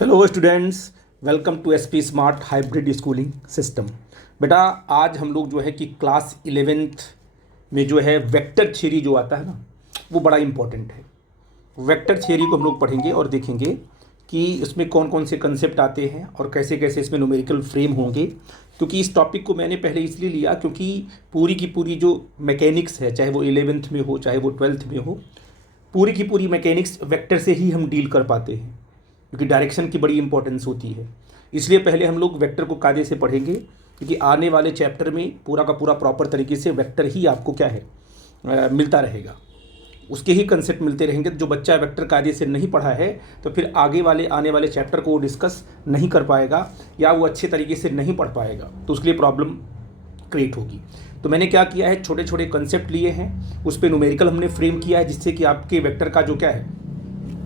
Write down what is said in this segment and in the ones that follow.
Hello students, welcome to SP smart hybrid schooling system. बेटा, आज हम लोग जो है कि क्लास 11th में जो है वेक्टर थ्योरी जो आता है ना, वो बड़ा इंपॉर्टेंट है। वेक्टर थ्योरी को हम लोग पढ़ेंगे और देखेंगे कि इसमें कौन कौन से कंसेप्ट आते हैं और कैसे कैसे इसमें न्यूमेरिकल फ्रेम होंगे। क्योंकि इस टॉपिक को मैंने पहले इसलिए लिया क्योंकि पूरी की पूरी जो मैकेनिक्स है, चाहे वो 11th में हो चाहे वो 12th में हो, पूरी की पूरी मैकेनिक्स वेक्टर से ही हम डील कर पाते हैं, क्योंकि डायरेक्शन की बड़ी इंपॉर्टेंस होती है। इसलिए पहले हम लोग वेक्टर को कायदे से पढ़ेंगे, क्योंकि आने वाले चैप्टर में पूरा का पूरा प्रॉपर तरीके से वेक्टर ही आपको क्या है मिलता रहेगा, उसके ही कंसेप्ट मिलते रहेंगे। जो बच्चा वेक्टर कायदे से नहीं पढ़ा है तो फिर आगे वाले आने वाले चैप्टर को वो डिस्कस नहीं कर पाएगा या वो अच्छे तरीके से नहीं पढ़ पाएगा, तो उसके लिए प्रॉब्लम क्रिएट होगी। तो मैंने क्या किया है, छोटे छोटे कंसेप्ट लिए हैं, उस पर न्यूमेरिकल हमने फ्रेम किया है, जिससे कि आपके वेक्टर का जो क्या है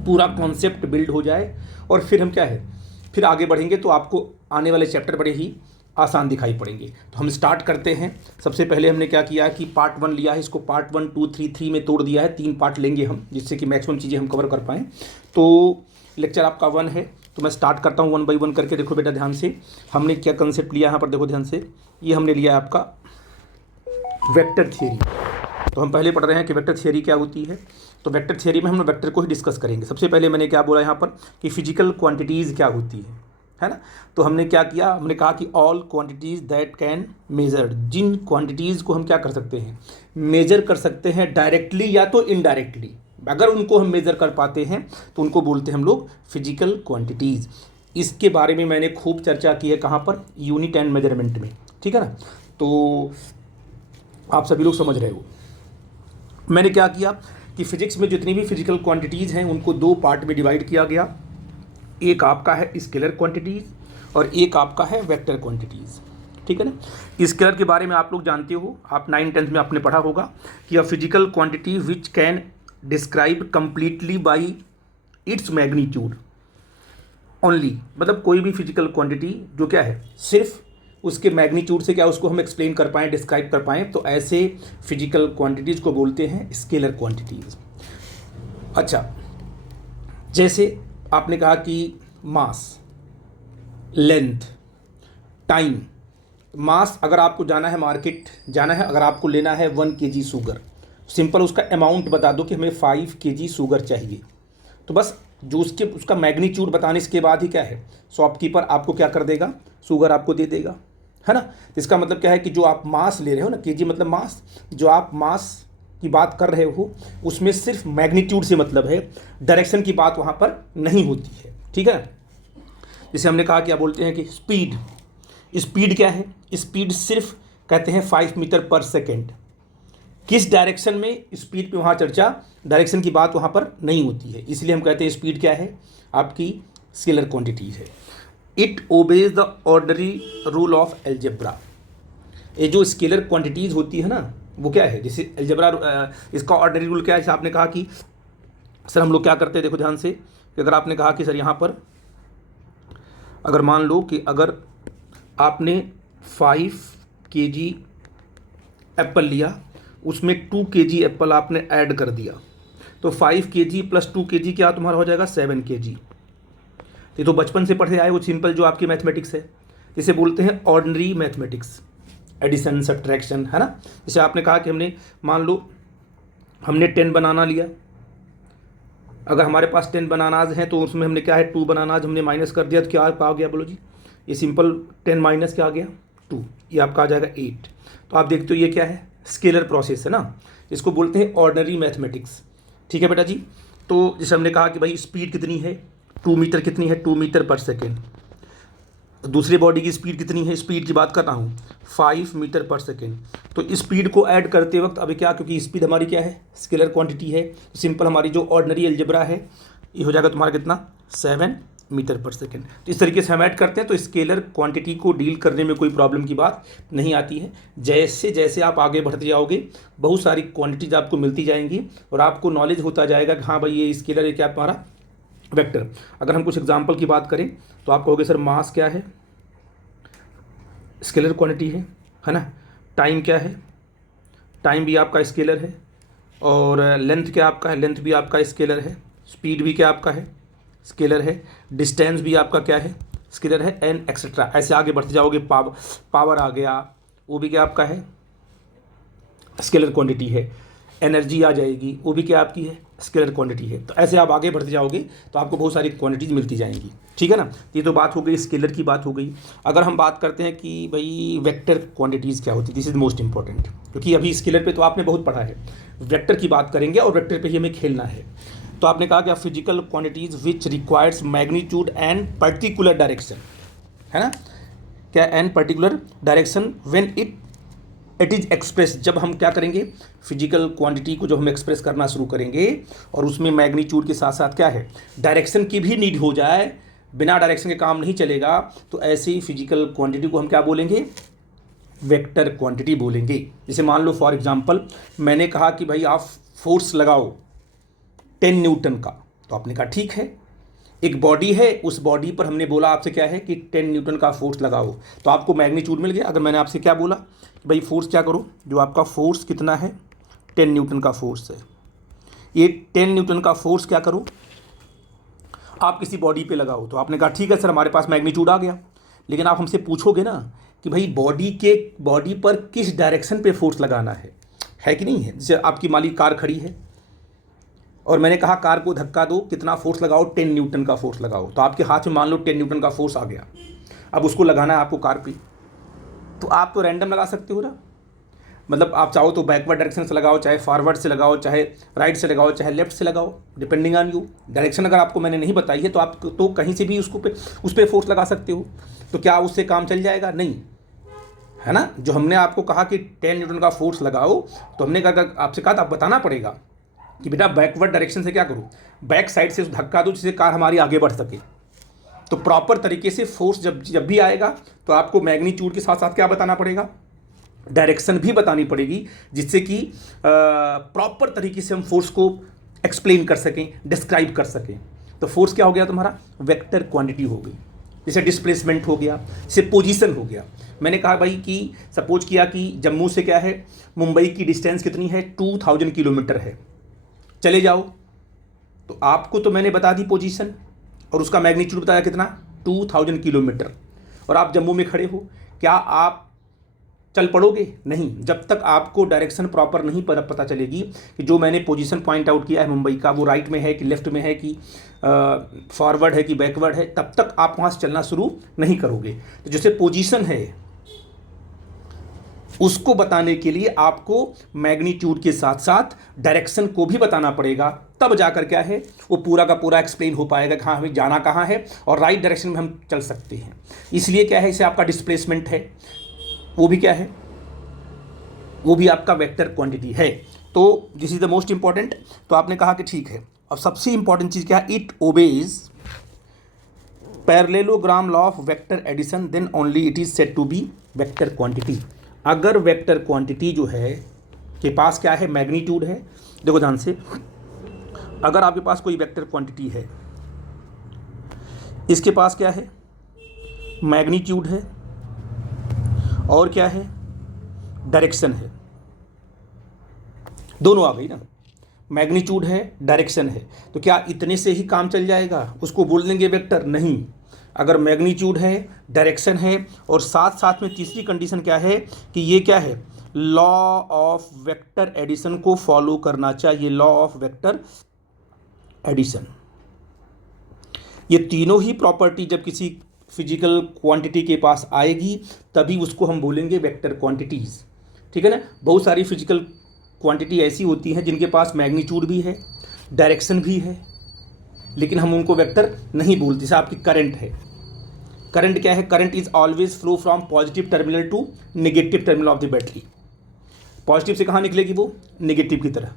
पूरा कॉन्सेप्ट बिल्ड हो जाए। और फिर हम क्या है फिर आगे बढ़ेंगे तो आपको आने वाले चैप्टर बड़े ही आसान दिखाई पड़ेंगे। तो हम स्टार्ट करते हैं। सबसे पहले हमने क्या किया कि पार्ट 1 लिया है, इसको पार्ट 1 2 3 में तोड़ दिया है। 3 पार्ट लेंगे हम, जिससे कि मैक्सिमम चीज़ें हम कवर कर पाएँ। तो लेक्चर आपका 1 है, तो मैं स्टार्ट करता हूँ 1 बाई 1 करके। देखो बेटा ध्यान से, हमने क्या कंसेप्ट लिया यहाँ पर, देखो ध्यान से। ये हमने लिया है आपका वेक्टर थियरी। तो हम पहले पढ़ रहे हैं कि वेक्टर थियरी क्या होती है। तो वेक्टर थियरी में हम वेक्टर को ही डिस्कस करेंगे। सबसे पहले मैंने क्या बोला यहाँ पर कि फिजिकल क्वांटिटीज़ क्या होती है ना। तो हमने क्या किया, हमने कहा कि all quantities that can measure, जिन क्वांटिटीज़ को हम क्या कर सकते हैं, मेजर कर सकते हैं डायरेक्टली या तो इनडायरेक्टली। अगर उनको हम मेज़र कर पाते हैं तो उनको बोलते हैं हम लोग फिजिकल क्वांटिटीज़। इसके बारे में मैंने खूब चर्चा की है, कहाँ पर, यूनिट एंड मेजरमेंट में, ठीक है ना। तो आप सभी लोग समझ रहे हो। मैंने क्या किया कि फिजिक्स में जितनी भी फिजिकल क्वांटिटीज़ हैं उनको 2 पार्ट में डिवाइड किया गया। एक आपका है स्केलर क्वांटिटीज़ और एक आपका है वेक्टर क्वांटिटीज़, ठीक है ना। स्केलर के बारे में आप लोग जानते हो, आप 9th-10th में आपने पढ़ा होगा कि a physical quantity which can describe completely by its magnitude only. मतलब कोई भी फिजिकल क्वांटिटी जो क्या है सिर्फ उसके मैग्नीट्यूड से क्या उसको हम एक्सप्लेन कर पाएँ, डिस्क्राइब कर पाएँ, तो ऐसे फिजिकल क्वांटिटीज़ को बोलते हैं स्केलर क्वांटिटीज़। अच्छा, जैसे आपने कहा कि मास, लेंथ, टाइम। मास अगर आपको जाना है, मार्केट जाना है, अगर आपको लेना है 1 kg शुगर, सिंपल उसका अमाउंट बता दो कि हमें 5 kg शुगर चाहिए। तो बस जो उसका मैग्नीट्यूड बताने के बाद ही क्या है, शॉपकीपर आपको क्या कर देगा, शुगर आपको दे देगा, है ना। तो इसका मतलब क्या है कि जो आप मास ले रहे हो ना, केजी मतलब मास, जो आप मास की बात कर रहे हो उसमें सिर्फ मैग्नीट्यूड से मतलब है, डायरेक्शन की बात वहाँ पर नहीं होती है, ठीक है। जैसे हमने कहा क्या बोलते हैं कि स्पीड। स्पीड क्या है, स्पीड सिर्फ कहते हैं 5 मीटर पर सेकेंड। किस डायरेक्शन में स्पीड पे वहाँ चर्चा, डायरेक्शन की बात वहाँ पर नहीं होती है, इसलिए हम कहते हैं स्पीड क्या है, आपकी स्केलर क्वांटिटी है। It obeys the ordinary rule of algebra. ये जो स्केलर क्वांटिटीज़ होती है ना, वो क्या है, जैसे एल्जेब्रा, इसका ऑर्डनरी रूल क्या है। जैसे आपने कहा कि सर हम लोग क्या करते हैं, देखो ध्यान से, कि अगर आपने कहा कि सर यहाँ पर अगर मान लो कि अगर आपने 5 kg एप्पल लिया, उसमें 2 kg एप्पल आपने ऐड कर दिया, तो 5 kg प्लस 2 kg क्या तुम्हारा हो जाएगा, 7 kg। ये तो बचपन से पढ़े आए वो सिंपल जो आपकी मैथमेटिक्स है, इसे बोलते हैं ऑर्डिनरी मैथमेटिक्स, एडिशन सब्ट्रैक्शन, है ना। जैसे आपने कहा कि हमने मान लो हमने 10 बनाना लिया, अगर हमारे पास 10 बनानाज हैं तो उसमें हमने क्या है, 2 बनानाज हमने माइनस कर दिया, तो क्या आ गया, बोलो जी, ये सिंपल 10 माइनस क्या आ गया, 2, ये आपका आ जाएगा 8। तो आप देखते हो ये क्या है, स्केलर प्रोसेस है ना, इसको बोलते हैं ऑर्डिनरी मैथमेटिक्स, ठीक है बेटा जी। तो जैसे हमने कहा कि भाई स्पीड कितनी है, 2 मीटर, कितनी है, 2 मीटर पर सेकेंड। दूसरी बॉडी की स्पीड कितनी है, स्पीड की बात कर रहा हूँ, 5 मीटर पर सेकेंड। तो स्पीड को ऐड करते वक्त अभी क्या, क्योंकि स्पीड हमारी क्या है, स्केलर क्वांटिटी है, तो सिंपल हमारी जो ऑर्डिनरी अलजेब्रा है ये हो जाएगा तुम्हारा कितना, 7 मीटर पर सेकेंड। तो इस तरीके से हम ऐड करते हैं, तो स्केलर क्वांटिटी को डील करने में कोई प्रॉब्लम की बात नहीं आती है। जैसे जैसे आप आगे बढ़ते जाओगे बहुत सारी क्वांटिटीज आपको मिलती जाएंगी और आपको नॉलेज होता जाएगा कि हाँ भाई ये स्केलर है क्या तुम्हारा वेक्टर। अगर हम कुछ एग्जांपल की बात करें तो आप कहोगे सर मास क्या है, स्केलर क्वांटिटी है ना। टाइम क्या है, टाइम भी आपका स्केलर है। और लेंथ क्या आपका है, लेंथ भी आपका स्केलर है। स्पीड भी क्या आपका है, स्केलर है, डिस्टेंस भी आपका क्या है, स्केलर है, एंड एक्सेट्रा। ऐसे आगे बढ़ते जाओगे, पावर आ गया, वो भी क्या आपका है, स्केलर क्वांटिटी है। एनर्जी आ जाएगी, वो भी क्या आपकी है, स्केलर क्वांटिटी है। तो ऐसे आप आगे बढ़ते जाओगे तो आपको बहुत सारी क्वांटिटीज मिलती जाएंगी, ठीक है ना। ये तो बात हो गई स्केलर की, बात हो गई। अगर हम बात करते हैं कि भाई वेक्टर क्वांटिटीज़ क्या होती है, दिस इज मोस्ट इंपॉर्टेंट, क्योंकि अभी स्केलर पे तो आपने बहुत पढ़ा है, वेक्टर की बात करेंगे और वेक्टर पे ही हमें खेलना है। तो आपने कहा क्या, physical quantities which requires magnitude and particular direction, है ना, क्या, and particular direction when it is express. जब हम क्या करेंगे, फिजिकल क्वांटिटी को जब हम एक्सप्रेस करना शुरू करेंगे और उसमें मैग्नीट्यूड के साथ साथ क्या है, डायरेक्शन की भी नीड हो जाए, बिना डायरेक्शन के काम नहीं चलेगा, तो ऐसी फिजिकल क्वांटिटी को हम क्या बोलेंगे, वेक्टर क्वांटिटी बोलेंगे। जैसे मान लो फॉर एग्जांपल मैंने कहा कि भाई आप फोर्स लगाओ 10 न्यूटन का, तो आपने कहा ठीक है, एक बॉडी है, उस बॉडी पर हमने बोला आपसे क्या है कि 10 न्यूटन का फोर्स लगाओ, तो आपको मैग्नीट्यूड मिल गया। अगर मैंने आपसे क्या बोला कि भाई फोर्स क्या करो, जो आपका फोर्स कितना है, 10 न्यूटन का फोर्स है, ये 10 न्यूटन का फोर्स क्या करो, आप किसी बॉडी पे लगाओ, तो आपने कहा ठीक है सर, हमारे पास मैग्नीट्यूड आ गया। लेकिन आप हमसे पूछोगे ना कि भाई बॉडी पर किस डायरेक्शन पे फोर्स लगाना है कि नहीं है। जैसे आपकी मान ली कार खड़ी है और मैंने कहा कार को धक्का दो, कितना फोर्स लगाओ, 10 न्यूटन का फोर्स लगाओ, तो आपके हाथ में मान लो 10 न्यूटन का फोर्स आ गया। अब उसको लगाना है आपको कार पे, तो आप तो रैंडम लगा सकते हो ना, मतलब आप चाहो तो बैकवर्ड डायरेक्शन से लगाओ, चाहे फॉरवर्ड से लगाओ, चाहे राइट से लगाओ, चाहे लेफ्ट से लगाओ, डिपेंडिंग ऑन यू। डायरेक्शन अगर आपको मैंने नहीं बताई है तो आप तो कहीं से भी उस पर फोर्स लगा सकते हो। तो क्या उससे काम चल जाएगा, नहीं, है ना। जो हमने आपको कहा कि 10 न्यूटन का फोर्स लगाओ, तो हमने कहा आपसे कहा था बताना पड़ेगा कि बेटा बैकवर्ड डायरेक्शन से क्या करो, बैक साइड से धक्का दो जिससे कार हमारी आगे बढ़ सके। तो प्रॉपर तरीके से फोर्स जब भी आएगा तो आपको मैग्नीट्यूड के साथ साथ क्या बताना पड़ेगा, डायरेक्शन भी बतानी पड़ेगी, जिससे कि प्रॉपर तरीके से हम फोर्स को एक्सप्लेन कर सकें, डिस्क्राइब कर सकें। तो फोर्स क्या हो गया तुम्हारा, वेक्टर क्वांटिटी हो गई। जैसे डिस्प्लेसमेंट हो गया, जैसे पोजीशन हो गया। मैंने कहा भाई कि सपोज किया कि जम्मू से क्या है, मुंबई की डिस्टेंस कितनी है, 2000 किलोमीटर है, चले जाओ। तो आपको तो मैंने बता दी पोजीशन और उसका मैग्नीट्यूड बताया कितना, 2000 किलोमीटर, और आप जम्मू में खड़े हो। क्या आप चल पड़ोगे, नहीं, जब तक आपको डायरेक्शन प्रॉपर नहीं पता चलेगी कि जो मैंने पोजीशन पॉइंट आउट किया है मुंबई का, वो राइट में है कि लेफ्ट में है कि फॉरवर्ड है कि बैकवर्ड है, तब तक आप वहाँ से चलना शुरू नहीं करोगे। तो जैसे पोजीशन है उसको बताने के लिए आपको मैग्नीट्यूड के साथ साथ डायरेक्शन को भी बताना पड़ेगा, तब जाकर क्या है वो पूरा का पूरा एक्सप्लेन हो पाएगा कि हाँ हमें जाना कहाँ है और राइट डायरेक्शन में हम चल सकते हैं। इसलिए क्या है, इसे आपका डिस्प्लेसमेंट है, वो भी क्या है, वो भी आपका वेक्टर क्वांटिटी है। तो this is the most important. तो आपने कहा कि ठीक है, अब सबसे इंपॉर्टेंट चीज़ क्या है, it obeys parallelogram law of vector addition, then only it is said to be vector quantity. अगर वेक्टर क्वांटिटी जो है के पास क्या है, मैग्नीट्यूड है, देखो ध्यान से, अगर आपके पास कोई वेक्टर क्वांटिटी है, इसके पास क्या है, मैग्नीट्यूड है और क्या है, डायरेक्शन है, दोनों आ गई ना, मैग्नीट्यूड है, डायरेक्शन है, तो क्या इतने से ही काम चल जाएगा, उसको बोल देंगे वेक्टर, नहीं। अगर मैग्नीट्यूड है, डायरेक्शन है और साथ साथ में तीसरी कंडीशन क्या है कि ये क्या है, लॉ ऑफ वेक्टर एडिशन को फॉलो करना चाहिए, लॉ ऑफ वेक्टर एडिशन। ये तीनों ही प्रॉपर्टी जब किसी फिजिकल क्वांटिटी के पास आएगी तभी उसको हम बोलेंगे वेक्टर क्वांटिटीज़, ठीक है ना। बहुत सारी फिजिकल क्वांटिटी ऐसी होती हैं जिनके पास मैग्नीट्यूड भी है, डायरेक्शन भी है, लेकिन हम उनको वेक्टर नहीं बोलते। जैसे आपकी करंट है, करंट क्या है, current is always flow from positive terminal to negative terminal of the battery. Positive से कहाँ निकलेगी, वो नेगेटिव की तरह,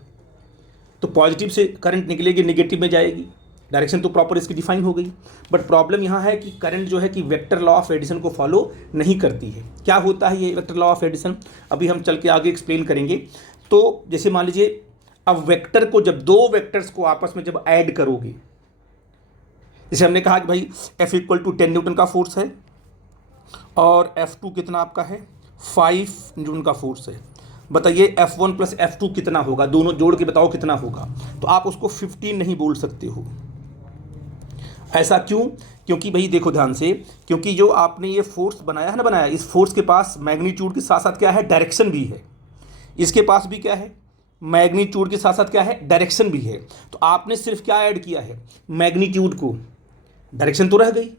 तो पॉजिटिव से करंट निकलेगी, नेगेटिव में जाएगी, डायरेक्शन तो प्रॉपर इसकी डिफाइन हो गई। बट प्रॉब्लम यहाँ है कि करंट जो है कि वेक्टर लॉ ऑफ एडिशन को फॉलो नहीं करती है। क्या होता है ये वेक्टर लॉ ऑफ एडिशन, अभी हम चल के आगे एक्सप्लेन करेंगे। तो जैसे मान लीजिए अब वेक्टर को, जब दो वेक्टर्स को आपस में जब ऐड करोगे, जैसे हमने कहा कि भाई F इक्वल टू 10 न्यूटन का फोर्स है और F2 कितना आपका है, 5 न्यूटन का फोर्स है। बताइए F1 प्लस F2 कितना होगा, दोनों जोड़ के बताओ कितना होगा। तो आप उसको 15 नहीं बोल सकते हो, ऐसा क्यों? क्योंकि भाई देखो ध्यान से, क्योंकि जो आपने ये फोर्स बनाया है ना, बनाया, इस फोर्स के पास मैग्नीट्यूड के साथ साथ क्या है, डायरेक्शन भी है। इसके पास भी क्या है, मैग्नीट्यूड के साथ साथ क्या है, डायरेक्शन भी है। तो आपने सिर्फ क्या ऐड किया है, मैग्नीट्यूड को, डायरेक्शन तो रह गई,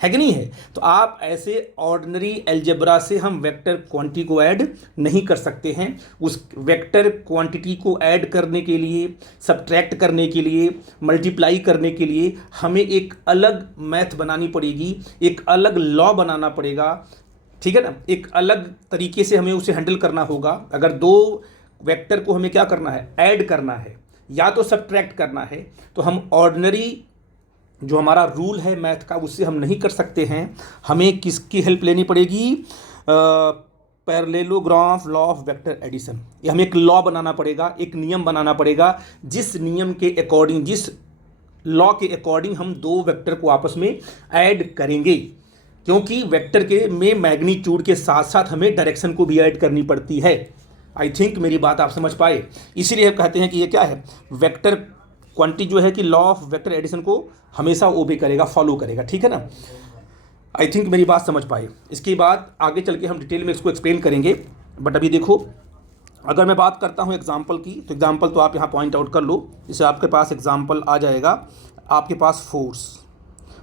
है कि नहीं है? तो आप ऐसे ऑर्डिनरी अलजेब्रा से हम वेक्टर क्वांटिटी को ऐड नहीं कर सकते हैं। उस वेक्टर क्वांटिटी को ऐड करने के लिए, सब्ट्रैक्ट करने के लिए, मल्टीप्लाई करने के लिए हमें एक अलग मैथ बनानी पड़ेगी, एक अलग लॉ बनाना पड़ेगा, ठीक है ना? एक अलग तरीके से हमें उसे हैंडल करना होगा। अगर दो वेक्टर को हमें क्या करना है, ऐड करना है या तो सब्ट्रैक्ट करना है, तो हम ऑर्डिनरी जो हमारा रूल है मैथ का उससे हम नहीं कर सकते हैं। हमें किसकी हेल्प लेनी पड़ेगी, parallelogram law of vector addition. ये हमें एक लॉ बनाना पड़ेगा, एक नियम बनाना पड़ेगा, जिस नियम के अकॉर्डिंग, जिस लॉ के अकॉर्डिंग हम दो वेक्टर को आपस में ऐड करेंगे। क्योंकि वेक्टर के में मैग्नीट्यूड के साथ साथ हमें डायरेक्शन को भी ऐड करनी पड़ती है। आई थिंक मेरी बात आप समझ पाए। इसीलिए हम कहते हैं कि ये क्या है, वेक्टर क्वांटिटी जो है कि लॉ ऑफ वेक्टर एडिशन को हमेशा ओबे करेगा, फॉलो करेगा, ठीक है ना? आई थिंक मेरी बात समझ पाए। इसके बाद आगे चल के हम डिटेल में इसको एक्सप्लेन करेंगे। बट अभी देखो, अगर मैं बात करता हूँ एग्जाम्पल की, तो एग्जाम्पल तो आप यहाँ पॉइंट आउट कर लो। जैसे आपके पास एग्जाम्पल आ जाएगा, आपके पास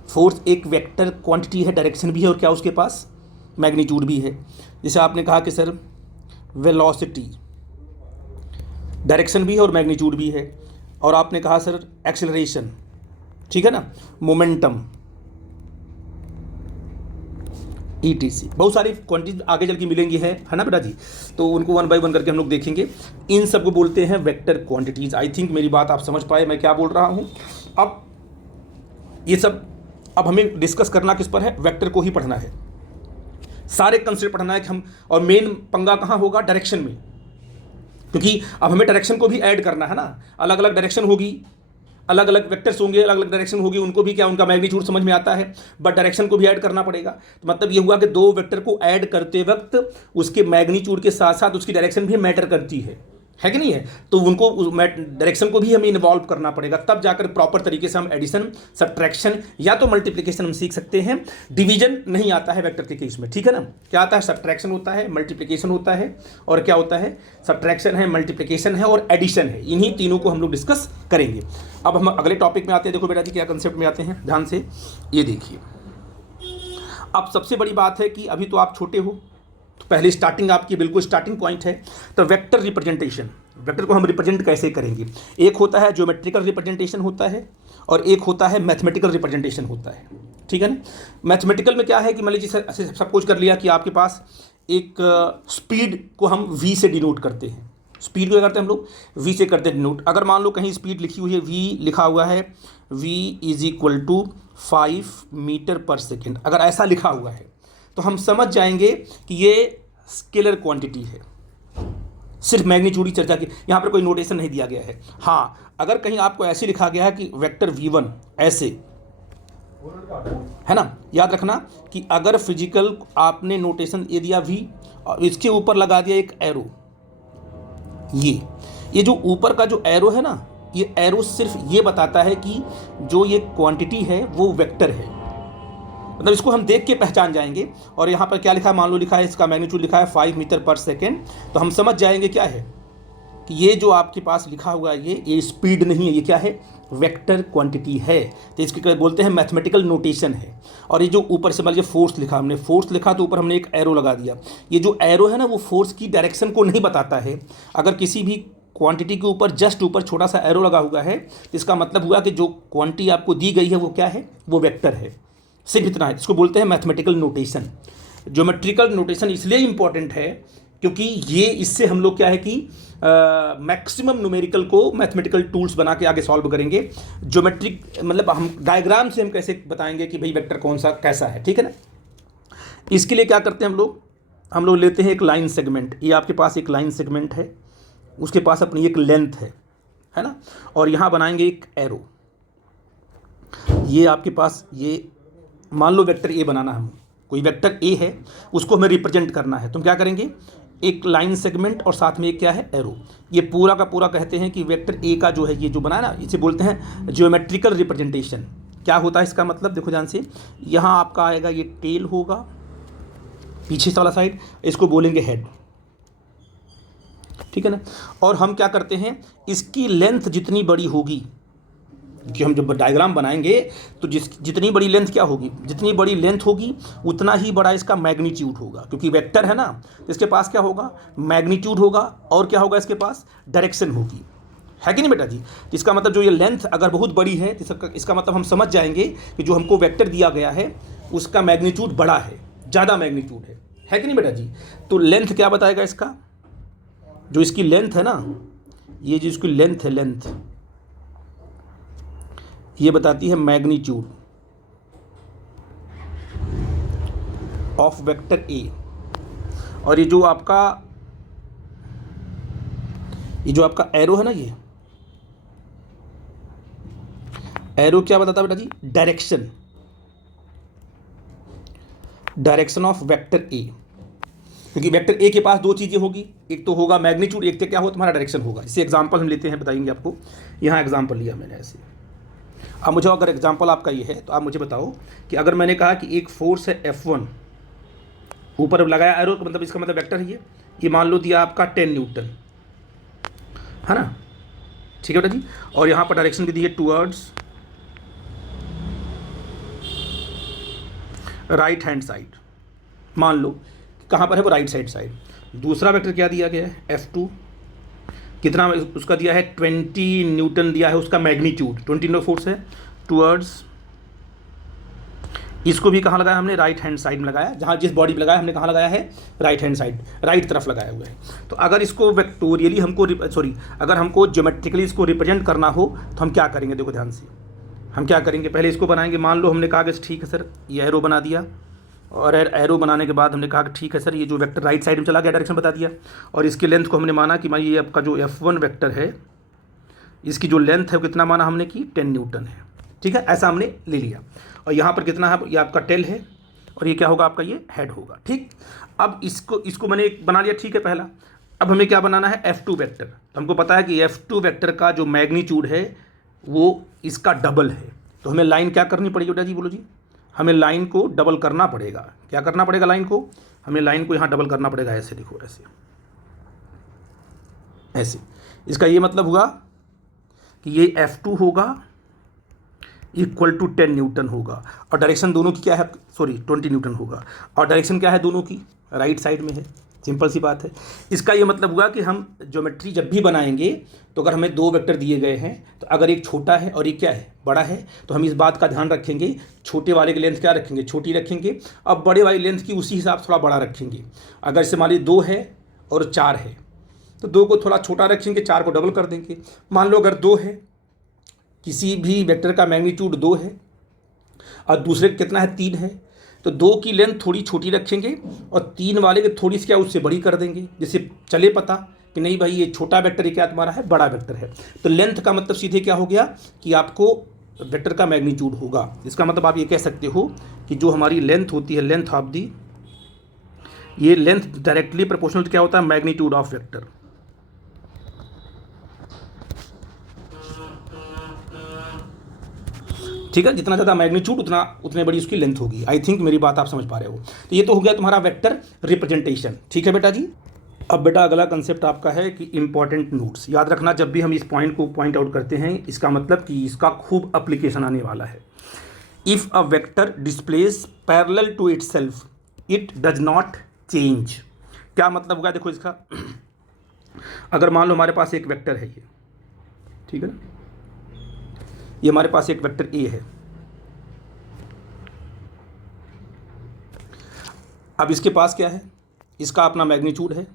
फोर्स एक वेक्टर क्वांटिटी है, डायरेक्शन भी है और क्या उसके पास मैग्नीट्यूड भी है। जैसे आपने कहा कि सर वेलोसिटी, डायरेक्शन भी है और मैग्नीट्यूड भी है। और आपने कहा सर एक्सेलरेशन, ठीक है ना, मोमेंटम, ETC, बहुत सारी क्वांटिटी आगे चल के मिलेंगी है ना बेटा जी? तो उनको वन बाय वन करके हम लोग देखेंगे। इन सब को बोलते हैं वेक्टर क्वांटिटीज। आई थिंक मेरी बात आप समझ पाए मैं क्या बोल रहा हूँ। अब ये सब अब हमें डिस्कस करना किस पर है, वेक्टर को ही पढ़ना है, सारे कंसेप्ट पढ़ना है कि हम, और मेन पंगा कहाँ होगा, डायरेक्शन में। क्योंकि अब हमें डायरेक्शन को भी ऐड करना है ना, अलग अलग डायरेक्शन होगी, अलग अलग वेक्टर्स होंगे, अलग अलग डायरेक्शन होगी, उनको भी क्या, उनका मैग्नीट्यूड समझ में आता है, बट डायरेक्शन को भी ऐड करना पड़ेगा। तो मतलब ये हुआ कि दो वेक्टर को ऐड करते वक्त उसके मैग्नीट्यूड के साथ साथ उसकी डायरेक्शन भी मैटर करती है कि नहीं है? तो उनको डायरेक्शन को भी हमें इन्वॉल्व करना पड़ेगा, तब जाकर प्रॉपर तरीके से हम एडिशन, सब्ट्रैक्शन या तो मल्टीप्लिकेशन हम सीख सकते हैं। डिवीजन नहीं आता है वेक्टर के केस में, ठीक है ना? क्या आता है, सब्ट्रैक्शन होता है, मल्टीप्लिकेशन होता है, और क्या होता है, सब्ट्रैक्शन है, मल्टीप्लिकेशन है और एडिशन है। इन्हीं तीनों को हम लोग डिस्कस करेंगे। अब हम अगले टॉपिक में आते हैं। देखो बेटा जी क्या कंसेप्ट में आते हैं, ध्यान से ये देखिए। अब सबसे बड़ी बात है कि अभी तो आप छोटे हो, तो पहले स्टार्टिंग आपकी बिल्कुल स्टार्टिंग पॉइंट है। तो वेक्टर रिप्रेजेंटेशन, वेक्टर को हम रिप्रेजेंट कैसे करेंगे? एक होता है ज्योमेट्रिकल रिप्रेजेंटेशन होता है, और एक होता है मैथमेटिकल रिप्रेजेंटेशन होता है, ठीक है ना? मैथमेटिकल में क्या है कि मान लीजिए सब कुछ कर लिया कि आपके पास एक स्पीड को हम v से डिनोट करते हैं। स्पीड को क्या करते हैं हम लोग, v से करते हैं डिनोट। अगर मान लो कहीं स्पीड लिखी हुई है, v लिखा हुआ है, v = 5 मीटर पर सेकेंड, अगर ऐसा लिखा हुआ है तो हम समझ जाएंगे कि ये स्केलर क्वांटिटी है। सिर्फ मैग्नीट्यूड की चर्चा की, यहाँ पर कोई नोटेशन नहीं दिया गया है। हाँ, अगर कहीं आपको ऐसे लिखा गया है कि वेक्टर v1 ऐसे, है ना, याद रखना कि अगर फिजिकल आपने नोटेशन ये दिया v और इसके ऊपर लगा दिया एक एरो, ये जो ऊपर का जो एरो है ना, ये एरो सिर्फ ये बताता है कि जो ये क्वांटिटी है वो वेक्टर है। मतलब इसको हम देख के पहचान जाएंगे। और यहाँ पर क्या लिखा है, मान लो लिखा है, इसका मैग्नीट्यूड लिखा है 5 मीटर पर सेकेंड, तो हम समझ जाएंगे क्या है कि ये जो आपके पास लिखा हुआ है ये स्पीड नहीं है, ये क्या है, वेक्टर क्वांटिटी है। तो इसके बोलते हैं मैथमेटिकल नोटेशन है। और ये जो ऊपर से मान लीजिए फोर्स लिखा, हमने फोर्स लिखा तो ऊपर हमने एक एरो लगा दिया। ये जो एरो है ना वो फोर्स की डायरेक्शन को नहीं बताता है। अगर किसी भी क्वांटिटी के ऊपर जस्ट ऊपर छोटा सा एरो लगा हुआ है तो इसका मतलब हुआ कि जो क्वांटिटी आपको दी गई है वो क्या है, वो वेक्टर है। सिर्फ इतना है, इसको बोलते हैं मैथमेटिकल नोटेशन। ज्योमेट्रिकल नोटेशन इसलिए इंपॉर्टेंट है क्योंकि ये इससे हम लोग क्या है कि मैक्सिमम न्यूमेरिकल को मैथमेटिकल टूल्स बना के आगे सॉल्व करेंगे। ज्योमेट्रिक मतलब हम डायग्राम से हम कैसे बताएंगे कि भाई वेक्टर कौन सा कैसा है, ठीक है ना? इसके लिए क्या करते हैं हम लोग लेते हैं एक लाइन सेगमेंट। ये आपके पास एक लाइन सेगमेंट है, उसके पास अपनी एक लेंथ है ना, और यहाँ बनाएंगे एक एरो। ये आपके पास ये मान लो वेक्टर ए बनाना, हम कोई वेक्टर ए है उसको हमें रिप्रेजेंट करना है, तो हम क्या करेंगे, एक लाइन सेगमेंट और साथ में एक क्या है, एरो। ये पूरा का पूरा कहते हैं कि वेक्टर ए का जो है ये जो बनाया ना, इसे बोलते हैं ज्योमेट्रिकल रिप्रेजेंटेशन। क्या होता है इसका मतलब, देखो ध्यान से, यहाँ आपका आएगा ये टेल होगा, पीछे से वाला साइड, इसको बोलेंगे हेड, ठीक है ना। और हम क्या करते हैं, इसकी लेंथ जितनी बड़ी होगी, कि हम जब डायग्राम बनाएंगे तो जितनी बड़ी लेंथ क्या होगी, जितनी बड़ी लेंथ होगी उतना ही बड़ा इसका मैग्नीट्यूड होगा, क्योंकि वेक्टर है ना, तो इसके पास क्या होगा, मैग्नीट्यूड होगा, और क्या होगा इसके पास, डायरेक्शन होगी, है कि नहीं बेटा जी। तो इसका मतलब जो ये लेंथ अगर बहुत बड़ी है तो इसका मतलब हम समझ जाएंगे कि जो हमको वेक्टर दिया गया है उसका मैग्नीट्यूड बड़ा है, ज़्यादा मैग्नीट्यूड है कि नहीं बेटा जी। तो लेंथ क्या बताएगा इसका, जो इसकी लेंथ है ना, ये जो इसकी लेंथ है, लेंथ ये बताती है मैग्नीट्यूड ऑफ वेक्टर ए। और ये जो आपका एरो है ना, ये एरो क्या बताता है बेटा जी, डायरेक्शन ऑफ वेक्टर ए, क्योंकि वेक्टर ए के पास दो चीज़ें होगी, एक तो होगा मैग्नीट्यूड, एक तो क्या हो तुम्हारा डायरेक्शन होगा। इससे एग्जांपल हम लेते हैं, बताएंगे आपको। यहाँ एग्जांपल लिया मैंने ऐसे। अब मुझे अगर एग्जांपल आपका ये है तो आप मुझे बताओ कि अगर मैंने कहा कि एक फोर्स है F1, ऊपर लगाया एरो, मतलब इसका मतलब वेक्टर है ये मान लो दिया आपका 10 न्यूटन, है ना, ठीक है बेटा जी। और यहाँ पर डायरेक्शन भी दी है टूवर्ड्स राइट हैंड साइड, मान लो कहाँ पर है वो, राइट साइड। दूसरा वेक्टर क्या दिया गया है, F2, कितना उसका दिया है, 20 न्यूटन दिया है उसका मैग्नीट्यूड, 20 न्यूटन फोर्स है टूवर्ड्स, इसको भी कहाँ लगाया हमने, राइट हैंड साइड में लगाया, जहाँ जिस बॉडी पे लगाया हमने कहाँ लगाया है, राइट हैंड साइड, राइट तरफ लगाया हुआ है। तो अगर इसको वेक्टोरियली हमको अगर हमको ज्योमेट्रिकली इसको रिप्रेजेंट करना हो तो हम क्या करेंगे, देखो ध्यान से, हम क्या करेंगे, पहले इसको बनाएंगे। मान लो हमने कहा कि ठीक है सर, ये एरो बना दिया, और एरो बनाने के बाद हमने कहा कि ठीक है सर, ये जो वेक्टर राइट साइड में चला गया, डायरेक्शन बता दिया, और इसकी लेंथ को हमने माना कि भाई ये आपका जो F1 वेक्टर है, इसकी जो लेंथ है वो कितना माना हमने कि 10 न्यूटन है, ठीक है, ऐसा हमने ले लिया। और यहाँ पर कितना है, ये आपका टेल है, और ये क्या होगा आपका, ये हेड होगा, ठीक। अब इसको मैंने एक बना लिया, ठीक है, पहला। अब हमें क्या बनाना है, F2 वेक्टर। तो हमको पता है कि F2 वेक्टर का जो मैग्नीट्यूड है वो इसका डबल है, तो हमें लाइन क्या करनी पड़ेगी बेटा जी, बोलो जी, हमें लाइन को डबल करना पड़ेगा। क्या करना पड़ेगा, लाइन को, हमें लाइन को यहाँ डबल करना पड़ेगा, ऐसे देखो, ऐसे। इसका ये मतलब हुआ कि ये F2 होगा इक्वल टू 10 न्यूटन होगा, और डायरेक्शन दोनों की क्या है, 20 न्यूटन होगा, और डायरेक्शन क्या है दोनों की, राइट साइड में है, सिंपल सी बात है। इसका ये मतलब हुआ कि हम ज्योमेट्री जब भी बनाएंगे तो अगर हमें दो वेक्टर दिए गए हैं, तो अगर एक छोटा है और एक क्या है, बड़ा है, तो हम इस बात का ध्यान रखेंगे, छोटे वाले की लेंथ क्या रखेंगे, छोटी रखेंगे, अब बड़े वाली लेंथ की उसी हिसाब से थोड़ा बड़ा रखेंगे। अगर जैसे मान लीजिए 2 है और 4 है, तो 2 को थोड़ा छोटा रखेंगे, 4 को डबल कर देंगे। मान लो अगर 2 है, किसी भी वेक्टर का मैग्नीट्यूड 2 है और दूसरे कितना है, 3 है, तो 2 की लेंथ थोड़ी छोटी रखेंगे और 3 वाले की थोड़ी सी क्या उससे बड़ी कर देंगे, जिससे चले पता कि नहीं भाई ये छोटा वेक्टर है, क्या तुम्हारा है, बड़ा वेक्टर है। तो लेंथ का मतलब सीधे क्या हो गया कि आपको वेक्टर का मैग्नीट्यूड होगा। इसका मतलब आप ये कह सकते हो कि जो हमारी लेंथ होती है, लेंथ ऑफ दी, ये लेंथ डायरेक्टली प्रोपोर्शनल क्या होता है, मैग्नीट्यूड ऑफ वेक्टर। ठीक है, जितना ज़्यादा मैग्नीट्यूड उतने बड़ी उसकी लेंथ होगी। आई थिंक मेरी बात आप समझ पा रहे हो। तो ये तो हो गया तुम्हारा वेक्टर रिप्रेजेंटेशन, ठीक है बेटा जी। अब बेटा अगला कंसेप्ट आपका है कि इंपॉर्टेंट नोट्स। याद रखना, जब भी हम इस पॉइंट को पॉइंट आउट करते हैं, इसका मतलब कि इसका खूब अप्लीकेशन आने वाला है। If a vector displace parallel to itself it does not change. क्या मतलब होगा, देखो इसका अगर मान लो हमारे पास एक वेक्टर है ये, ठीक है ना, ये हमारे पास एक वेक्टर ए है। अब इसके पास क्या है, इसका अपना मैग्नीट्यूड है,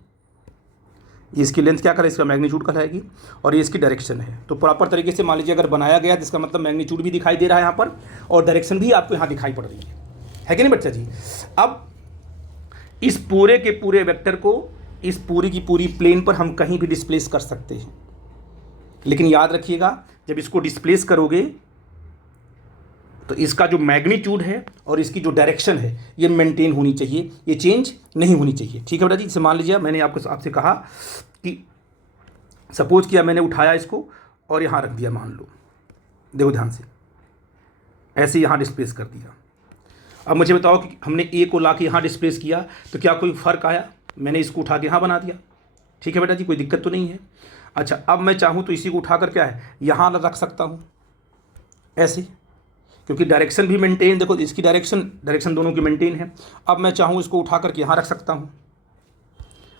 इसकी लेंथ क्या करे, इसका मैग्नीट्यूड कहलाएगी, और ये इसकी डायरेक्शन है। तो प्रॉपर तरीके से मान लीजिए अगर बनाया गया, जिसका मतलब मैग्नीट्यूड भी दिखाई दे रहा है यहाँ पर, और डायरेक्शन भी आपको यहाँ दिखाई पड़ रही है कि नहीं बच्चा जी। अब इस पूरे के पूरे वेक्टर को इस पूरी की पूरी प्लेन पर हम कहीं भी डिस्प्लेस कर सकते हैं, लेकिन याद रखिएगा जब इसको डिस्प्लेस करोगे तो इसका जो मैग्नीट्यूड है और इसकी जो डायरेक्शन है ये मेंटेन होनी चाहिए, ये चेंज नहीं होनी चाहिए, ठीक है बेटा जी। जैसे मान लीजिए मैंने आपसे कहा कि सपोज किया मैंने उठाया इसको और यहाँ रख दिया, मान लो, देखो ध्यान से, ऐसे यहाँ डिस्प्लेस कर दिया। अब मुझे बताओ कि हमने ए को ला के यहाँ डिस्प्लेस किया तो क्या कोई फ़र्क आया? मैंने इसको उठा के यहाँ बना दिया, ठीक है बेटा जी, कोई दिक्कत तो नहीं है। अच्छा, अब मैं चाहूँ तो इसी को उठाकर क्या है यहाँ रख सकता हूँ ऐसे, क्योंकि डायरेक्शन भी मेंटेन, देखो इसकी डायरेक्शन दोनों की मेंटेन है। अब मैं चाहूँ इसको उठा करके यहाँ रख सकता हूँ।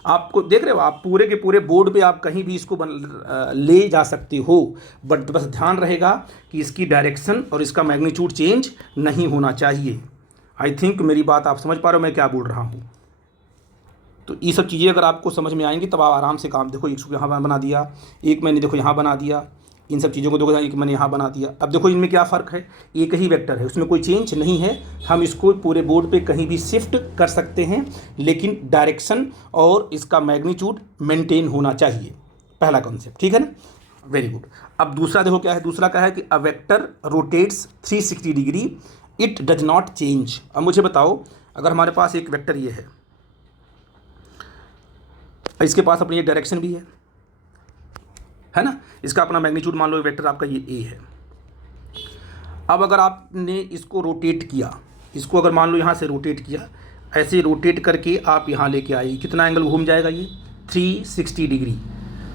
आपको देख रहे हो, आप पूरे के पूरे बोर्ड पे आप कहीं भी इसको ले जा सकते हो, बट बस ध्यान रहेगा कि इसकी डायरेक्शन और इसका मैग्नीट्यूड चेंज नहीं होना चाहिए। आई थिंक मेरी बात आप समझ पा रहे हो मैं क्या बोल रहा हूँ। तो ये सब चीज़ें अगर आपको समझ में आएंगी तब आप आराम से काम, देखो एक यहाँ बना दिया, एक मैंने देखो यहाँ बना दिया, इन सब चीज़ों को देखो एक मैंने यहाँ बना दिया। अब देखो इनमें क्या फ़र्क है, एक ही वेक्टर है, उसमें कोई चेंज नहीं है। हम इसको पूरे बोर्ड पे कहीं भी शिफ्ट कर सकते हैं, लेकिन डायरेक्शन और इसका मैग्नीट्यूड मेंटेन होना चाहिए, पहला कॉन्सेप्ट, ठीक है ना। Very good. अब दूसरा देखो क्या है, दूसरा क्या है कि a vector rotates 360 degree, it does not change. अब मुझे बताओ, अगर हमारे पास एक वेक्टर ये है, इसके पास अपनी एक डायरेक्शन भी है ना, इसका अपना मैग्नीट्यूड मान लो वेक्टर आपका ये ए है। अब अगर आपने इसको रोटेट किया, इसको अगर मान लो यहाँ से रोटेट किया, ऐसे रोटेट करके आप यहाँ लेके आए, कितना एंगल घूम जाएगा ये 360 डिग्री।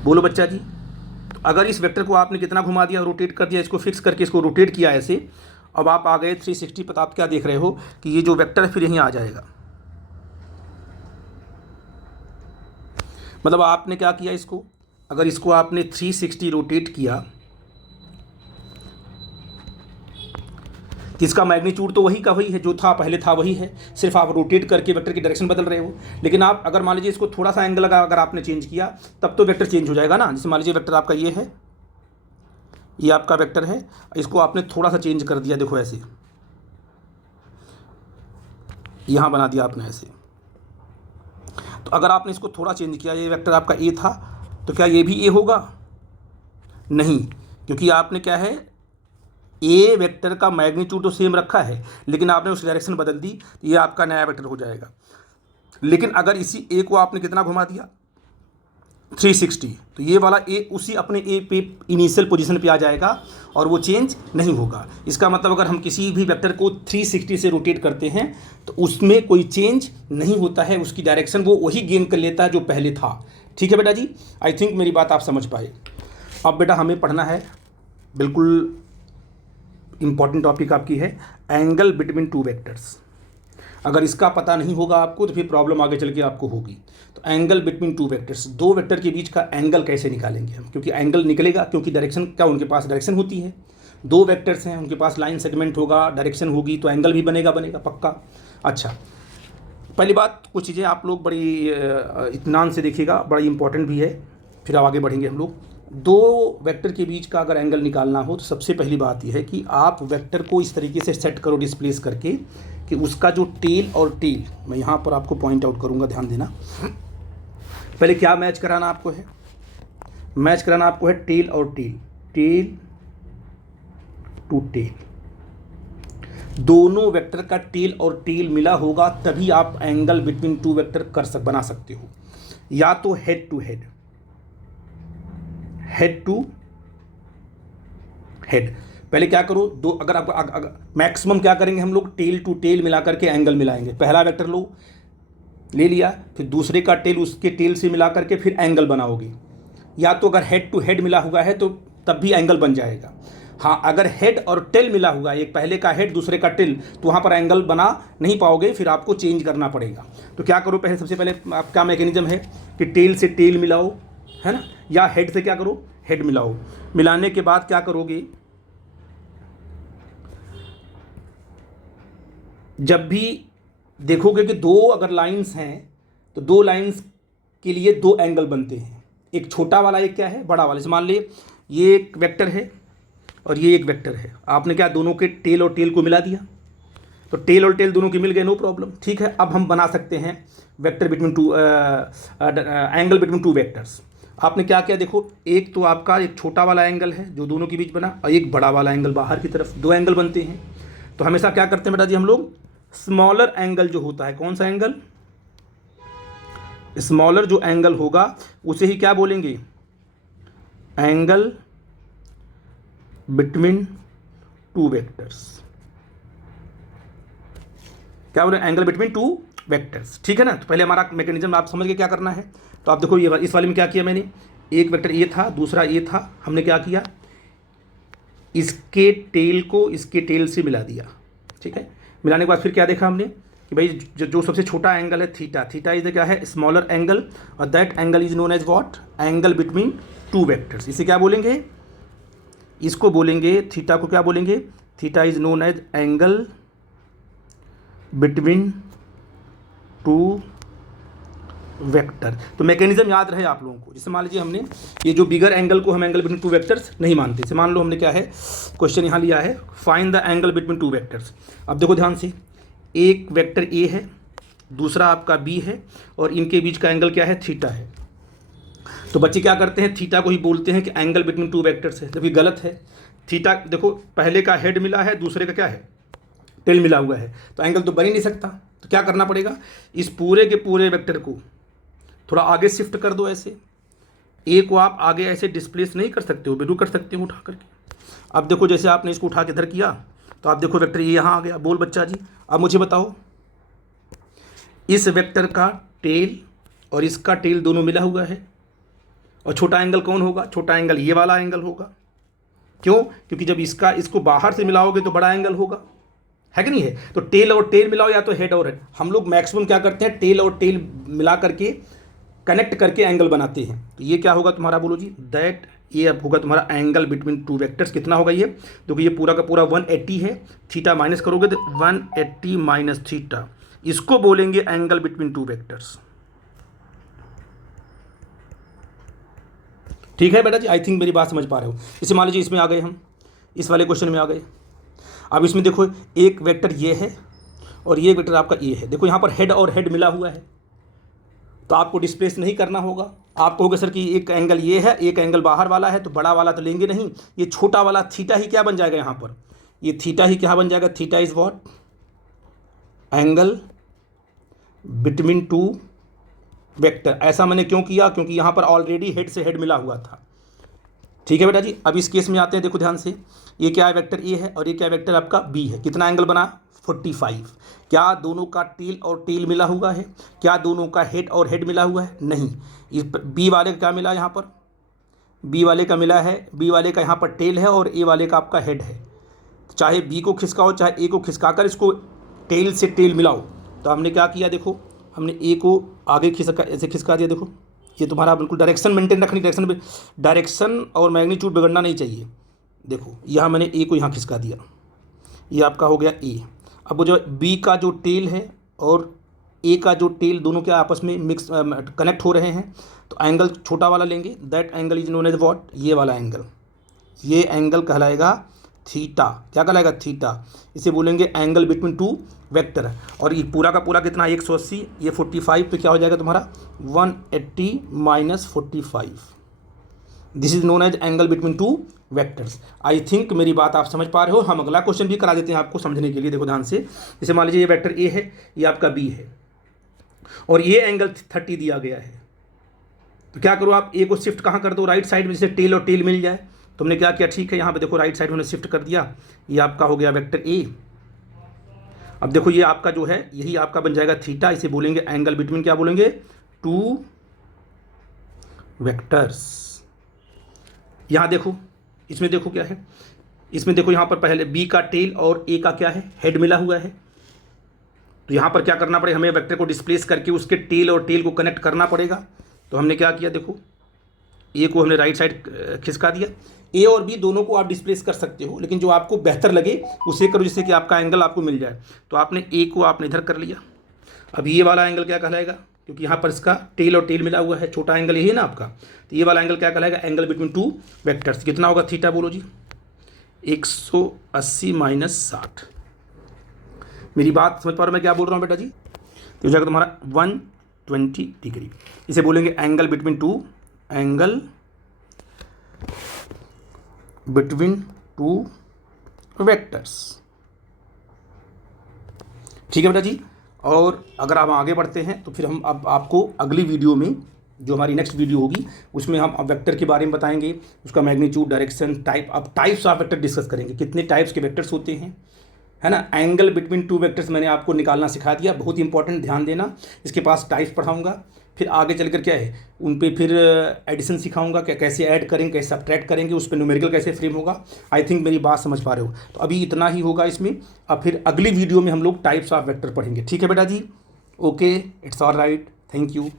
बोलो बच्चा जी। तो अगर इस वेक्टर को आपने कितना घुमा दिया, रोटेट कर दिया, इसको फिक्स करके इसको रोटेट किया ऐसे, अब आप आ गए 360 पर। आप क्या देख रहे हो कि ये जो वेक्टर है फिर यहीं आ जाएगा। मतलब आपने क्या किया, इसको अगर इसको आपने 360 रोटेट किया तो इसका मैग्नीट्यूड तो वही का वही है, जो था पहले था वही है, सिर्फ आप रोटेट करके वेक्टर की डायरेक्शन बदल रहे हो। लेकिन आप अगर मान लीजिए इसको थोड़ा सा एंगल लगा, अगर आपने चेंज किया तब तो वेक्टर चेंज हो जाएगा ना। जैसे मान लीजिए वेक्टर आपका ये है, ये आपका वेक्टर है, इसको आपने थोड़ा सा चेंज कर दिया, देखो ऐसे यहाँ बना दिया आपने ऐसे। तो अगर आपने इसको थोड़ा चेंज किया, ये वेक्टर आपका ए था, तो क्या ये भी ए होगा? नहीं, क्योंकि आपने क्या है, ए वेक्टर का मैग्नीट्यूड तो सेम रखा है, लेकिन आपने उस डायरेक्शन बदल दी, तो ये आपका नया वेक्टर हो जाएगा। लेकिन अगर इसी ए को आपने कितना घुमा दिया 360, तो ये वाला ए उसी अपने ए पे इनिशियल पोजीशन पे आ जाएगा और वो चेंज नहीं होगा। इसका मतलब अगर हम किसी भी वेक्टर को 360 से रोटेट करते हैं तो उसमें कोई चेंज नहीं होता है, उसकी डायरेक्शन वो वही गेन कर लेता है जो पहले था। ठीक है बेटा जी, आई थिंक मेरी बात आप समझ पाए। अब बेटा हमें पढ़ना है, बिल्कुल इम्पॉर्टेंट टॉपिक आपकी है, एंगल बिटवीन टू वेक्टर्स। अगर इसका पता नहीं होगा आपको तो फिर प्रॉब्लम आगे चल के आपको होगी। तो एंगल बिटवीन टू वेक्टर्स, दो वेक्टर के बीच का एंगल कैसे निकालेंगे हम, क्योंकि एंगल निकलेगा, क्योंकि डायरेक्शन क्या उनके पास डायरेक्शन होती है, दो वेक्टर्स हैं उनके पास लाइन सेगमेंट होगा, डायरेक्शन होगी, तो एंगल भी बनेगा पक्का। अच्छा, पहली बात, कुछ चीज़ें आप लोग बड़ी इत्मीनान से देखिएगा, बड़ी इंपॉर्टेंट भी है, फिर आगे बढ़ेंगे हम लोग। दो वेक्टर के बीच का अगर एंगल निकालना हो तो सबसे पहली बात यह है कि आप वेक्टर को इस तरीके से सेट करो, डिस्प्लेस करके, कि उसका जो टेल और टेल, मैं यहाँ पर आपको पॉइंट आउट करूँगा, ध्यान देना। पहले क्या मैच कराना आपको है, मैच कराना आपको है टेल और टेल, टेल टू टेल, दोनों वेक्टर का टेल और टेल मिला होगा तभी आप एंगल बिटवीन टू वेक्टर बना सकते हो। या तो head to head, head to head. पहले क्या करो, दो अगर आप मैक्सिमम क्या करेंगे हम लोग, टेल टू टेल मिला करके एंगल मिलाएंगे। पहला वेक्टर लो, ले लिया, फिर दूसरे का टेल उसके टेल से मिला करके फिर एंगल बनाओगे। या तो अगर हेड टू हेड मिला हुआ है तो तब भी एंगल बन जाएगा। हाँ, अगर हेड और टेल मिला हुआ है, एक पहले का हेड दूसरे का टेल, तो वहाँ पर एंगल बना नहीं पाओगे, फिर आपको चेंज करना पड़ेगा। तो क्या करो, पहले सबसे पहले आपका मैकेनिज्म है कि टेल से टेल मिलाओ, है ना, या हेड से क्या करो, हेड मिलाओ। मिलाने के बाद क्या करोगे, जब भी देखोगे कि दो अगर लाइंस हैं तो दो लाइंस के लिए दो एंगल बनते हैं, एक छोटा वाला एक क्या है, बड़ा वाला। जैसे मान लीजिए ये एक वेक्टर है और ये एक वेक्टर है, आपने क्या दोनों के टेल और टेल को मिला दिया, तो टेल और टेल दोनों के मिल गए, नो प्रॉब्लम। ठीक है, अब हम बना सकते हैं vector between two angle between two vectors. आपने क्या किया, देखो एक तो आपका एक छोटा वाला एंगल है जो दोनों के बीच बना, और एक बड़ा वाला एंगल बाहर की तरफ, दो एंगल बनते हैं। तो हमेशा क्या करते हैं बेटा जी हम लोग, स्मॉलर एंगल जो होता है, कौन सा एंगल, स्मॉलर जो एंगल होगा उसे ही क्या बोलेंगे, एंगल बिटवीन टू वेक्टर्स। क्या बोले, एंगल बिटवीन टू वेक्टर्स, ठीक है ना। तो पहले हमारा मैकेनिज्म आप समझ के क्या करना है। तो आप देखो ये इस वाले में क्या किया मैंने, एक वेक्टर ए था, दूसरा ए था, हमने क्या किया, इसके टेल को इसके टेल से मिला दिया, ठीक है। मिलाने के बाद फिर क्या देखा हमने कि भाई जो सबसे छोटा एंगल है थीटा, थीटा इज क्या है, स्मॉलर एंगल, और that angle is known as what, angle between two vectors. इसे क्या बोलेंगे, इसको बोलेंगे, थीटा को क्या बोलेंगे, theta is known as angle between two vector. तो मैकेनिज्म याद रहे आप लोगों को। जैसे मान लीजिए हमने ये जो बिगर एंगल को हम एंगल बिटवीन टू वेक्टर्स नहीं मानते, जैसे मान लो हमने क्या है, क्वेश्चन यहाँ लिया है, find the angle between two vectors. अब देखो ध्यान से, एक वेक्टर ए है, दूसरा आपका बी है, और इनके बीच का एंगल क्या है, थीटा है। तो बच्चे क्या करते हैं, थीटा को ही बोलते हैं कि एंगल बिटवीन टू वेक्टर्स है, जबकि गलत है। थीटा देखो, पहले का हेड मिला है, दूसरे का क्या है, टेल मिला हुआ है, तो एंगल तो बन ही नहीं सकता। तो क्या करना पड़ेगा, इस पूरे के पूरे वेक्टर को थोड़ा आगे शिफ्ट कर दो। ऐसे ए को आप आगे ऐसे डिस्प्लेस नहीं कर सकते हो, बिल्कुल कर सकते हो उठा करके। अब देखो जैसे आपने इसको उठा के इधर किया, तो आप देखो वेक्टर ए यहाँ आ गया। बोल बच्चा जी, अब मुझे बताओ, इस वेक्टर का टेल और इसका टेल दोनों मिला हुआ है, और छोटा एंगल कौन होगा, छोटा एंगल ये वाला एंगल होगा। क्यों, क्योंकि जब इसको बाहर से मिलाओगे तो बड़ा एंगल होगा, है कि नहीं है। तो टेल और टेल मिलाओ या तो हेड और हेड। हम लोग मैक्सिमम क्या करते हैं, टेल और टेल मिला करके कनेक्ट करके एंगल बनाते हैं। तो ये क्या होगा तुम्हारा, बोलो जी, दैट ये अब होगा तुम्हारा एंगल बिटवीन टू वेक्टर्स। कितना होगा ये, क्योंकि ये पूरा का पूरा 180 है, थीटा माइनस करोगे तो 180 माइनस थीटा, इसको बोलेंगे एंगल बिटवीन टू वेक्टर्स। ठीक है बेटा जी, आई थिंक मेरी बात समझ पा रहे हो। इसे मान लीजिए इसमें आ गए हम, इस वाले क्वेश्चन में आ गए। अब इसमें देखो एक वेक्टर ये है और ये वेक्टर आपका ये है। देखो यहाँ पर हेड और हेड मिला हुआ है, तो आपको डिस्प्लेस नहीं करना होगा। आप कहोगे सर कि एक एंगल ये है, एक एंगल बाहर वाला है, तो बड़ा वाला तो लेंगे नहीं, ये छोटा वाला थीटा ही क्या बन जाएगा यहाँ पर, ये थीटा ही क्या बन जाएगा, theta is what, angle between two vector. ऐसा मैंने क्यों किया, क्योंकि यहाँ पर ऑलरेडी हेड से हेड मिला हुआ था। ठीक है बेटा जी। अब इस केस में आते हैं, देखो ध्यान से, ये क्या है, वेक्टर ए है और ये क्या वेक्टर आपका बी है। कितना एंगल बना, 45। क्या दोनों का टेल और टेल मिला हुआ है, क्या दोनों का हेड और हेड मिला हुआ है, नहीं। इस बी वाले का क्या मिला, यहाँ पर बी वाले का मिला है, बी वाले का यहाँ पर टेल है और ए वाले का आपका हेड है। चाहे बी को खिसकाओ चाहे ए को खिसकाकर इसको टेल से टेल मिलाओ। तो हमने क्या किया, देखो हमने ए को आगे खिसका, ऐसे खिसका दिया। देखो ये तुम्हारा बिल्कुल डायरेक्शन मेंटेन रखनी, डायरेक्शन और मैग्नीट्यूड बिगड़ना नहीं चाहिए। देखो यहाँ मैंने ए को यहाँ खिसका दिया, ये आपका हो गया ए। अब वो जो बी का जो टेल है और ए का जो टेल, दोनों के आपस में मिक्स कनेक्ट हो रहे हैं, तो एंगल छोटा वाला लेंगे, that angle is known as what, ये वाला एंगल, ये एंगल कहलाएगा थीटा। क्या कहलाएगा, थीटा। इसे बोलेंगे एंगल बिटवीन टू वेक्टर। और ये पूरा का पूरा कितना, 180, ये 45, तो क्या हो जाएगा तुम्हारा 180 minus 45। This is known as angle between two vectors. I think मेरी बात आप समझ पा रहे हो। हम अगला क्वेश्चन भी करा देते हैं आपको समझने के लिए। देखो ध्यान से, जैसे मान लीजिए ये वेक्टर ए है, ये आपका बी है, और ये एंगल 30 दिया गया है। तो क्या करो, आप ए को शिफ्ट कहाँ कर दो, राइट साइड में, जैसे टेल और टेल मिल जाए। तुमने क्या किया, ठीक है, यहाँ पे देखो राइट साइड में शिफ्ट कर दिया, ये आपका हो गया वेक्टर ए। अब देखो ये आपका जो है, यही आपका बन जाएगा थीटा। इसे बोलेंगे एंगल बिटवीन, क्या बोलेंगे, टू वेक्टर्स। यहाँ देखो, इसमें देखो क्या है, इसमें देखो यहाँ पर पहले बी का टेल और ए का क्या है, हेड मिला हुआ है। तो यहाँ पर क्या करना पड़ेगा, हमें वेक्टर को डिस्प्लेस करके उसके टेल और टेल को कनेक्ट करना पड़ेगा। तो हमने क्या किया, देखो ए को हमने राइट साइड खिसका दिया। ए और बी दोनों को आप डिस्प्लेस कर सकते हो, लेकिन जो आपको बेहतर लगे उसे करो, जिससे कि आपका एंगल आपको मिल जाए। तो आपने ए को आपने इधर कर लिया। अब ये वाला एंगल क्या कहलाएगा, क्योंकि यहाँ पर इसका टेल और टेल मिला हुआ है, छोटा एंगल यही है ना आपका, तो ये वाला एंगल क्या कहलाएगा, एंगल बिटवीन टू वेक्टर्स। कितना होगा थीटा, बोलो जी, 180 माइनस 60। मेरी बात समझ पा रहे हो मैं क्या बोल रहा हूँ बेटा जी। तो हो जाएगा तुम्हारा 120 डिग्री। इसे बोलेंगे angle between to, angle between two vectors. ठीक है बेटा जी। और अगर आप आगे बढ़ते हैं तो फिर हम अब आपको अगली वीडियो में, जो हमारी नेक्स्ट वीडियो होगी, उसमें हम अब वेक्टर के बारे में बताएंगे, उसका मैग्नीट्यूड, डायरेक्शन, टाइप, अब टाइप्स ऑफ वेक्टर डिस्कस करेंगे, कितने टाइप्स के वेक्टर्स होते हैं, है ना। एंगल बिटवीन टू वेक्टर्स मैंने आपको निकालना सिखा दिया, बहुत इंपॉर्टेंट, ध्यान देना। इसके पास टाइप्स पढ़ाऊंगा, फिर आगे चलकर क्या है उन पे फिर एडिशन सिखाऊंगा, क्या कैसे ऐड करेंगे, कैसे सब्ट्रैक्ट करेंगे, उस पर न्यूमेरिकल कैसे फ्रेम होगा। आई थिंक मेरी बात समझ पा रहे हो। तो अभी इतना ही होगा इसमें। अब फिर अगली वीडियो में हम लोग टाइप्स ऑफ वेक्टर पढ़ेंगे। ठीक है बेटा जी, okay, it's all right, thank you.